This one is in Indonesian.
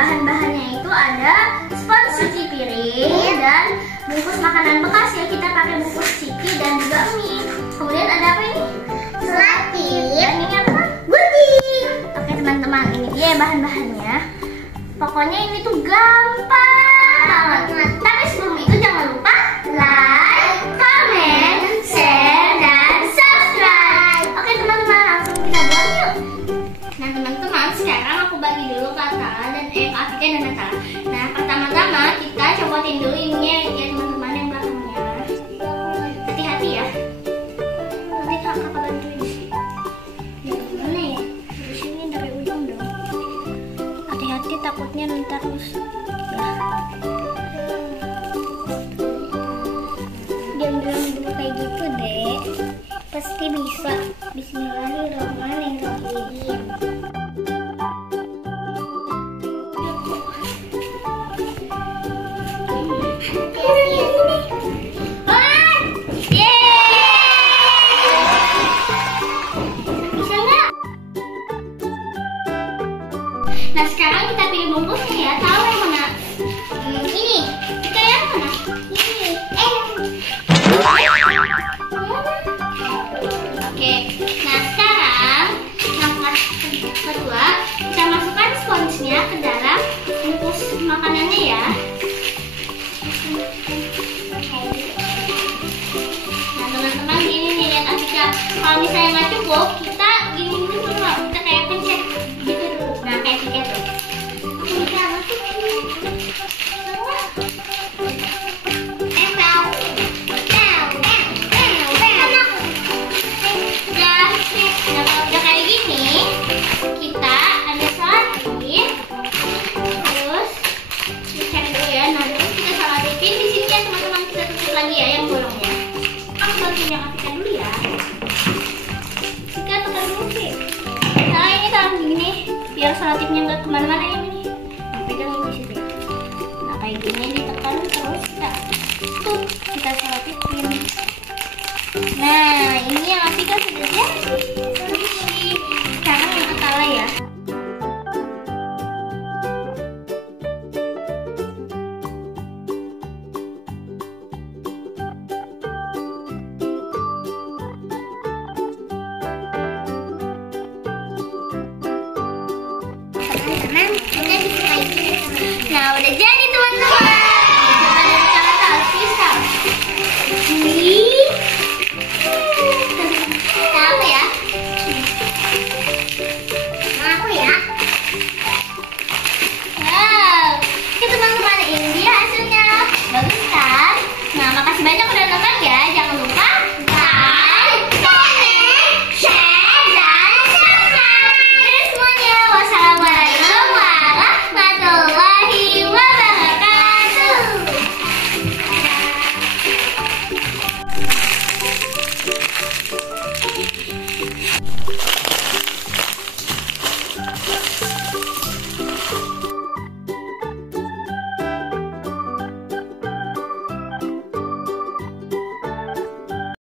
bahan-bahannya itu ada spons cuci piring dan bungkus makanan bekas ya, kita pakai bungkus ciki dan juga mie. Kemudian ada apa ini? Selotip. Dan ini apa? Gunting. Oke teman-teman, ini dia bahan-bahannya. Pokoknya ini tuh gampang banget. Tapi sebelum itu jangan lupa like, comment, share, dan subscribe. Oke teman-teman, langsung kita buat yuk. Nah teman-teman, sekarang aku bagi dulu ke Atala dan Kak Afika dan Atala. Nah pertama-tama kita copotin dulu ininya ya teman-teman yang belakangnya. Hati-hati ya. Nanti kakak bantuin. Ya gimana ya? Di sini dari ujung dong. Hati-hati takutnya ntar rusak. Ya. Diam-diam dulu kayak gitu deh. Pasti bisa. Bismillahirrahmanirrahim. Nah sekarang kita pilih bungkusnya ya. Tahu yang mana? Ini. Kita yang mana? Ini. Oke. Nah sekarang langkah kedua, kita masukkan sponsnya ke dalam bungkus makanannya ya. Nah teman-teman gini nih, lihat Afika. Kalau misalnya nggak cukup, kita gini dulu loh. Kita kayak pencet gitu dulu. Nah kayak tiket tuh. Udah kayak gini, kita ada selotip. Terus dicek dulu ya. Nah terus kita selotipin di sini ya teman-teman. Kita tutup lagi ya yang bolongnya. Aku bantuin yang Afika dulu ya. Afika tekan dulu sih. Nah ini taruh gini biar selotipnya nggak kemana-mana ya ini. Nah pegang di situ. Nah kayak gini ditekan terus kita selotipin. Nah ini yang Afika sudah jadi. Sekarang yang Atala ya. Teman-teman, kita bisa kayak gini. Nah udah jadi teman-teman. Coba dari cara Talfisa. Tahu ya? Aku ya. Wow, oke teman-teman, ini dia hasilnya. Bagus kan? Nah makasih banyak udah